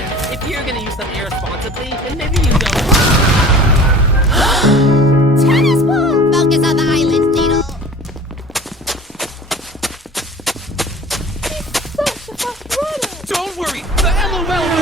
useless. If you're gonna use them irresponsibly, then maybe you don't. Tennis ball! Focus on the island, Needle. Don't worry, the LOL